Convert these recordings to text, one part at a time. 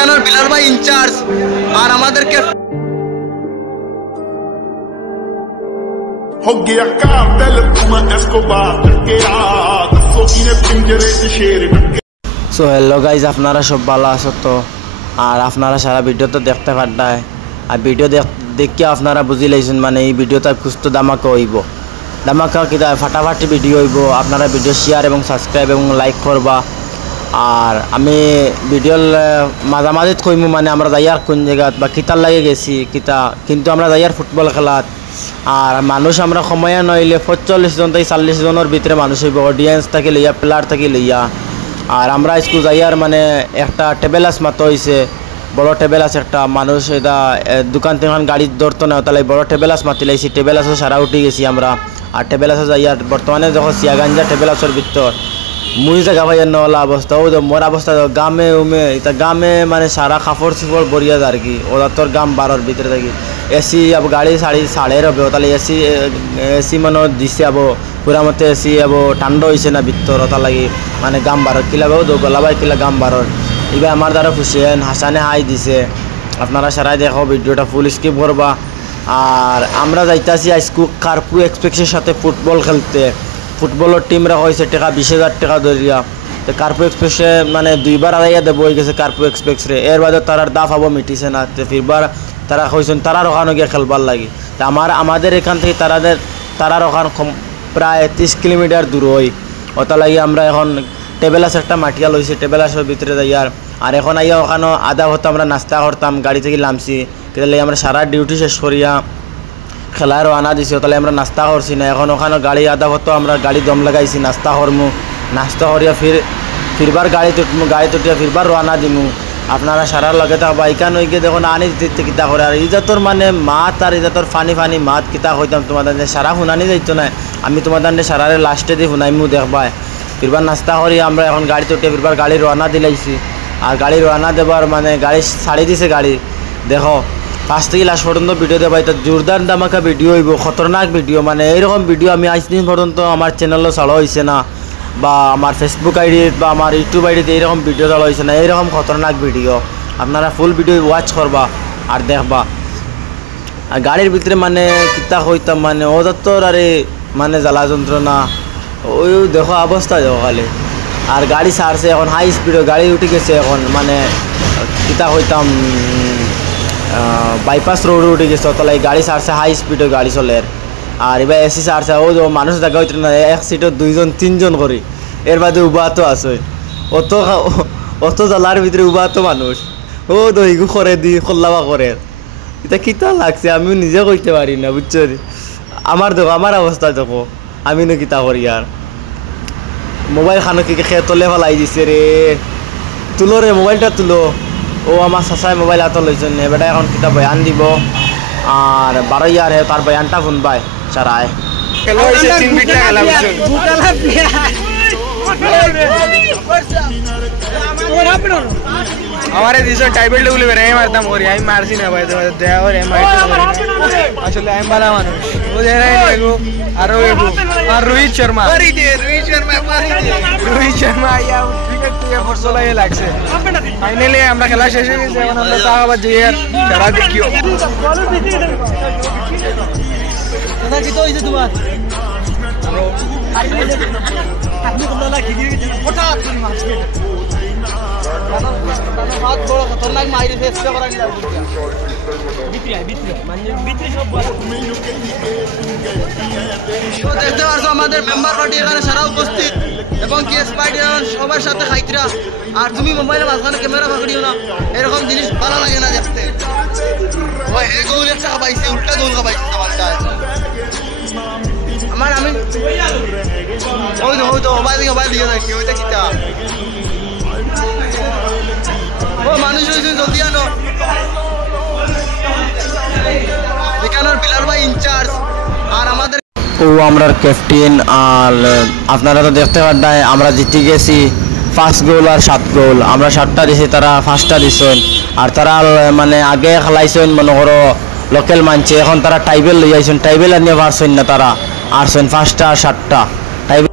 এখানের বিলাল ভাই ইনচার্জ আর আমাদেরকে हो गया कातिल तुम एस्कोबार के रात सोचने पिंजरे से शेर डके। সো হ্যালো গাইজ, আপনারা সব ভালো আছো তো? আর আপনারা সারা ভিডিও তো দেখতে পারতায়, আর ভিডিও দেখে আপনারা বুঝি লাইছেন মানে এই ভিডিওটা খুঁজতো দামাকা হইব, দামাকা কিতা ফাটাফাটি ভিডিও হইব। আপনারা ভিডিও শেয়ার এবং সাবস্ক্রাইব এবং লাইক করবা। আর আমি ভিডিওর মাঝামাঝিত কইমু মানে আমরা যাইয়ার কোন জায়গাত বা কিতার লাগে গেছি কিতা, কিন্তু আমরা যাইয়ার ফুটবল খেলাত। আর মানুষ আমরা সময়ে নইলে 45 জন থেকে 40 জনের ভিতরে মানুষ হইব, অডিয়েন্স থাকি লইয়া প্লেয়ার থাকি লইয়া। আর আমরা স্কুল যাইয়ার মানে একটা টেবিল আস মাতো হয়েছে, বড় টেবিল আছে একটা, মানুষ এটা দোকান থেকে গাড়ি ধরতো না, তাহলে বড় টেবিল আস মাতি লাইছি। টেবিল আসও সারা উঠে গেছি আমরা। আর টেবিল আসও যাইয়ার বর্তমানে যখন সিয়াগাঞ্জা টেবিল আসর ভিতর মুই জায়গা ভাইয়ার নলা অবস্থা, ও মোর অবস্থা গামে উমে এটা গামে মানে সারা কাপড় চুপড় বরিয়া আর কি, ওরা তোর গাম বারোর ভিতরে থাকি। এসি আব গাড়ি সাড়ের হবে, তাহলে এসি মানে দিছে আবো পুরা মতে এসি আবো ঠান্ডা হয়েছে না ভিতর, ওটা লাগি মানে গাম বারোর কিলা বাবু দো গলাবাই কিলা গাম বারোর। এবার আমার দ্বারা হুসেন হাসানে হাই দিছে, আপনারা সারাই দেখো ভিডিওটা ফুল স্কিপ করবা। আর আমরা যাইতাছি আজকু কার্পু এক্সপ্রেসের সাথে ফুটবল খেলতে। ফুটবলের টিম রাখা হয়েছে টাকা 20,000 টাকা ধরিয়া। তো কার্পু এক্সপ্রেসে মানে 2বার আড়াইয়া দেবো হয়ে গেছে কার্পু এক্সপ্রেসরে। এর বাদে তারার দাফ হবো মিটিছে না, তো ফিরবার তারা কইছেন তারার ওখানে গিয়ে খেলবার লাগে। তো আমাদের এখান থেকে তারার ওখান প্রায় 30 কিলোমিটার দূর হই, ওটা লাগে আমরা এখন টেবেলাস একটা মাটিয়া লইছি, টেবেলাসের ভিতরে যাইয়ার। আর এখন আইয়া ওখানে আধা হতো আমরা নাস্তা করতাম, গাড়ি থেকে নামছি, তাহলে আমরা সারা ডিউটি শেষ করিয়া খেলার আনা দিছি, তাহলে আমরা নাস্তা করছি না। এখন ওখানে গাড়ি আধা হতো আমরা গাড়ি দম লাগাইছি, নাস্তা করমু, নাস্তা করিয়া ফিরবার গাড়ি তুটিয়া ফিরবার রানা দিমু। আপনারা সারার লগে থাকবা। এখান হয়ে গিয়ে দেখুন আনি দিতে কিতা করে। আর ইজাতর মানে মাত আর ইজাতর ফানি মাত কিতা হইতাম তোমাদের সারা শুনানি যাইতো না, আমি তোমাদের সারারে লাস্টে দিয়ে শুনাইমু দেখবা। ফিরবার নাস্তা করি আমরা এখন গাড়ি তুটিয়া ফিরবার গাড়ি রানা দিলাইছি। আর গাড়ি রানা দেবার মানে গাড়ি ছাড়ি দিছে গাড়ি। দেখো 5 থেকে লাস্ট পর্যন্ত ভিডিও দেবা, এটা জোরদার দামাকা ভিডিও হইব, খতরনাক ভিডিও। মানে এইরকম ভিডিও আমি আজ দিন পর্যন্ত আমার চ্যানেলও ছাড়া হয়েছে না, বা আমার ফেসবুক আইডিত বা আমার ইউটিউব আইডিতে এইরকম ভিডিও ছাড়া হয়েছে না। এইরকম খতরনাক ভিডিও আপনারা ফুল ভিডিও ওয়াচ করবা আর দেখবা। আর গাড়ির ভিতরে মানে কিতা হইতাম মানে ওদের আরে মানে জ্বালা যন্ত্রণা, ওই দেখো অবস্থা দেখো খালি। আর গাড়ি ছাড়ছে এখন হাই স্পিডে গাড়ি উঠে গেছে এখন মানে কিতা হইতাম বাইপাস রোড উঠে গেছে, তাহলে গাড়ি ছাড়ছে হাই স্পিডে গাড়ি চলে। আর এবার এসি ছাড়ছে, ও মানুষ দেখা হইতে না, এক সিটত 2জন 3জন করি। এর বাদে উবাতো আছে, অত জ্বালার ভিতরে উবাতো মানুষ, ও দহিগু করে দি খোল্লাবা করে। এটা কিতা লাগছে আমিও নিজে কইতে পারি না, বুঝছো? আমার দেখো আমার অবস্থা দেখো, আমি না কিতা করি। আর মোবাইল খানো কি খেয়ে তলে ফেলাই দিছে রে, তুলো রে মোবাইলটা তুলো। ও আমার চাচাই মোবাইল হাতে লইছেন, এবারে এখন কিতা বয়ান দিব। আর 12 ইয়ার হে তার বয়ানটা শুনবাই সারায়। हमारे दिसो टाइबल डुगली बेरे मारता मोरी आई मारसी ना भाई दे और एम आई আসলে আমি বালা মানুষ ও দেরাই নেগো আর ওইগো আর রোহিত শর্মা আয়া ক্রিকেট থেকে ফরসলা এ লাগছে। ফাইনালি আমরা খেলা শেষ হয়ে গেছে, এখন আমরা তাহবা যাই আর খেলা দেখিও। দাদা কি তো হইছে তোমার আপনি কোন লাগা কি দিয়েছে হঠাৎ করে মারছে बहुत बड़ा खतरनाक माइरी फेस पे करा नहीं ভিতরে মানে ভিতরে সব বলা। তো দেখতে পারছো আমাদের মেম্বার পার্টি এখানে সারা উপস্থিত এবং কেস পার্টি সবার সাথে খাইতরা। আর তুমি মোবাইলে মাঝখানে ক্যামেরা পাকড়িও না, এরকম জিনিস ভালো লাগে না দেখতে। ওই হে গোল একটা খাবাইছে, উল্টা গোল খাবাইছে সবারটায়। আমার আমি ওই তো মোবাইল দিয়ে দেখি ওইটা কিটা ও মানুষ হয়েছে জলদি আনো। এখানের বিলাল ভাই ইনচার্জ আর আমাদের ও আমরা ক্যাপ্টেন। আর আপনারা তো দেখতে পারবেন আমরা জিতে গেছি 5 গোল আর 7 গোল। আমরা 7টা দিছি, তারা 5টা দিছেন। আর তারা মানে আগে খেলাইছেন মনে করো লোকাল মানছে, এখন তারা টাইবেল লই আইছেন, টাইবেল আনিয়ে পারছেন না তারা, আরছেন 5টা আর 7টা টাইবেল।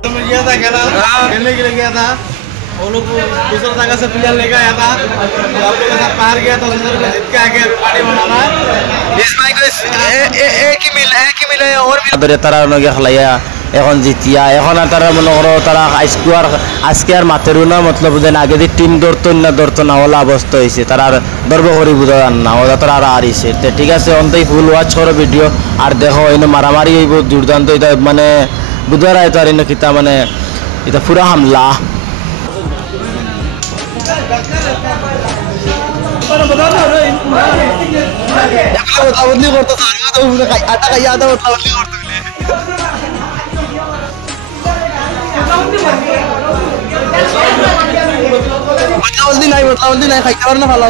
वो लोग दूसरा जगह से प्लेयर लेकर आया था, आप लोगों के साथ बाहर गया तो जीत के आके पार्टी बनाना है। इस भाई को एक ही मिले और ধরে তারা নগে খেলাইয়া এখন জিতিয়া এখন আর তারা মনে করো তারা আজকে আর মাতেরও না মতলব যেন আগে যে টিম ধরতো না ওলা অবস্থা হয়েছে তারা আর ধরবো করি বুঝা না ওরা তারা আর হারিয়েছে তো ঠিক আছে অন্তই ফুল ওয়াচ করো ভিডিও আর দেখো এনে মারামারি হইব দুর্দান্ত এটা মানে বুঝা রায় তো আর এনে কিতা মানে এটা পুরা হামলা बदली करतो आता काही आता बदली करतो बदलावली नाही खायच्यावर ना फाला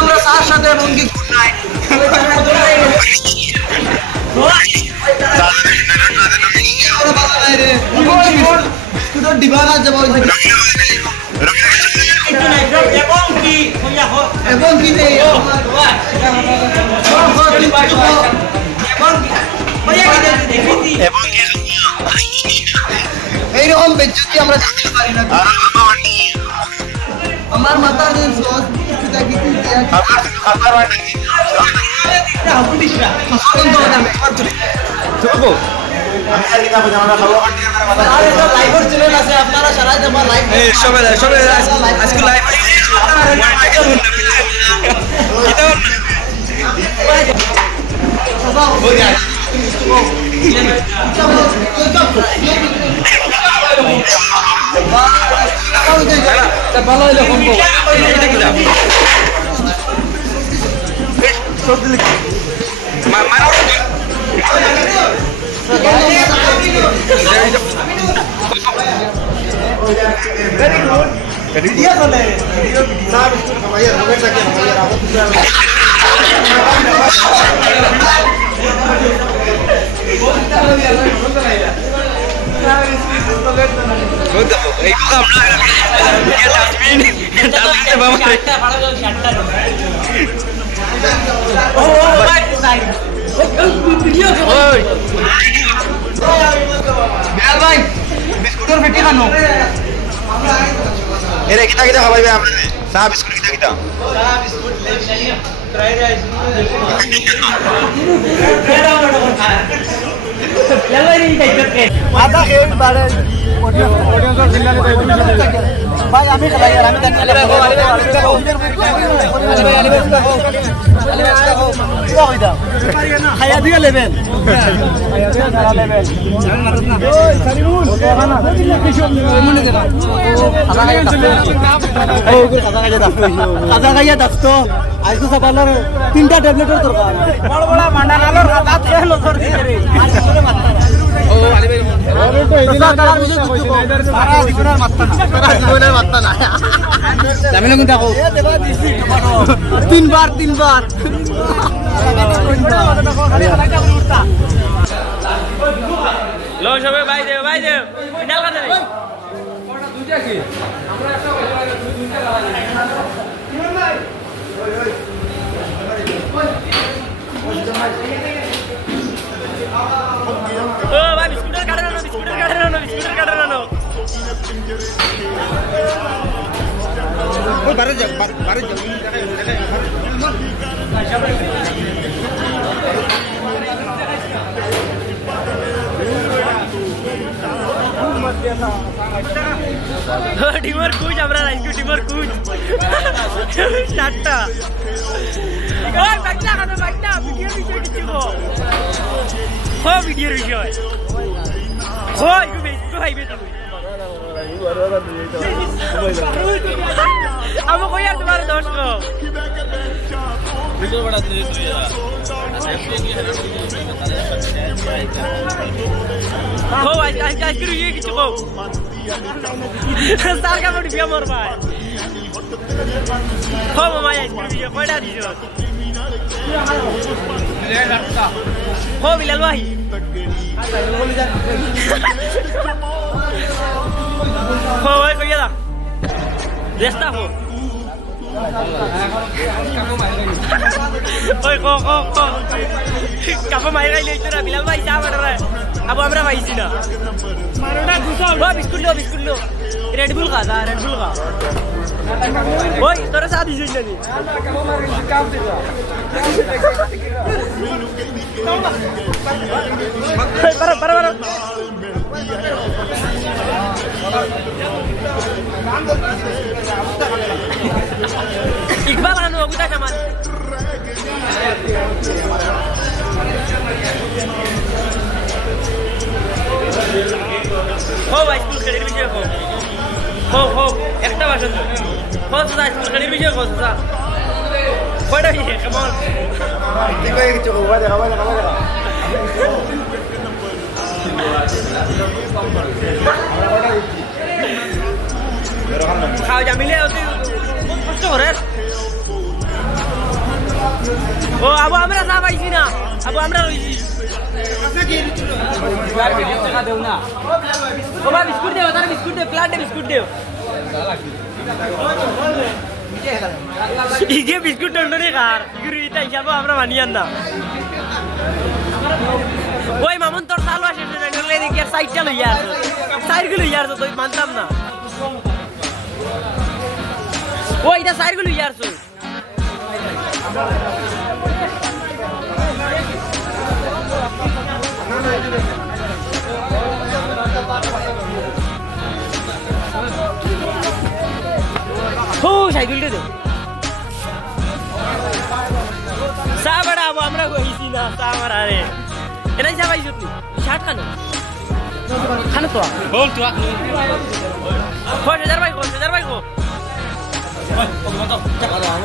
আমরা সার সাথে মনকে ঘুরনাই ডিবানা যাব এবং কি এইরকম বেজ্জতি আমরা দেখতে পারি না আমার মাথার আপনারা সারা বিস্কুটের ফেটি খানো এরে কিতা কিতা খাবাইবে আমরা চা বিস্কুট কিতা কিতা চা বিস্কুট ফ্রাই রাইস আদা খেয়ে বারে অডিয়েন্সর ফিল্ডারে ভাই আমি খেলাই আর আমি জানি খাইয়া দিয়ে লেবেন খাজা খাইয়া দাস্তো আজকে সকালের 3টা ট্যাবলেটের দরকার বড় বড় মান্ডালার রাত খেলো করে তিনবার লো সবাই ভাই দেব ফাইনাল কথা নেই দুইটা কি আমরা একটা দুইটা ও ভাই বিস্কুটার কাটে না ওই বারে যা ডিমার কুচ আমরা রাইস্কু ডিমার কুচ চারটা ওই বাচ্চা ভিডিও বিষয় কিছু গো ভিডিওর বিষয় ইকু বেশি ভাইবে তুমি আমি কই আর তোমার দোষ গো ভিডিও বানাতে তুই हो आज करू ये किछु को सार का बड़ी बेमर भाई हो मामा आज करू ये पड़ा दियो हो बिलाल भाई हो भाई कोई दा रेस्टा हो ओए को कापा मार गई लेते ना बिलाल भाई जा कर रहा है अब हमरा भाईसी ना मारोना घुसा वो बिस्कुट लो रेड बुल खा रेड बुल खा ओए तोरे साथ ही नहीं काम से पर इकबाल खान वो कुछ सामान हो भाई स्कूल खेलेर विषय हो একটা ভাষণ हो সদা স্কুল খেলের বিষয় हो সদা কয়টা কি কেমন ঠিক হয়ে গেছে বাবা দেখা খাও যা মিলে অতি কষ্ট করে ও আবু আমরা সব আইছি না আবু আমরা রইছি बिस्कुट दे तारा बिस्कुट दे प्लाट दे बिस्कुट दे इगे बिस्कुट रे खार गुरु इता हिसाब हमरा मानियान ना ওই মামুন তোর চালু আসে রে দেখি আর সাইড চালু ইয়ার সাইড গুলো ইয়ার তো তুই মানতাম না ওই এটা সাইড গুলো ইয়ার তো हो साइकिल दे साबड़ा अब हमरा কইছি না সামরা রে এটা যা ভাই জুতি শার্ট খানো তো বল তো 5000 ভাই 5000 ভাই গো ওই কত টাকা দাও